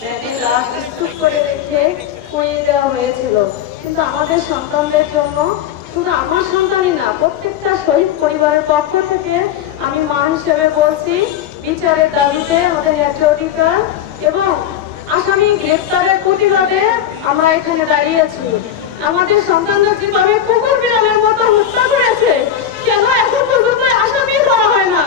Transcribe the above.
ভ্যানে লাশ স্তূপ করে রেখে পুড়িয়ে দেওয়া হয়েছিল। কিন্তু আমাদের সন্তানদের জন্য, শুধু আমার সন্তানই না, প্রত্যেকটা শহীদ পরিবারের পক্ষ থেকে আমি মা হিসেবে বলছি, বিচারের দাবিতে আমাদের ন্যায্য অধিকার এবং আসামি গ্রেপ্তারের প্রতিবাদে আমরা এখানে দাঁড়িয়েছি। আমাদের সন্তানরা যেভাবে কুকুর বিড়ালের মতো হত্যা করেছে, কেন এখন পর্যন্ত আসামি করা হয় না?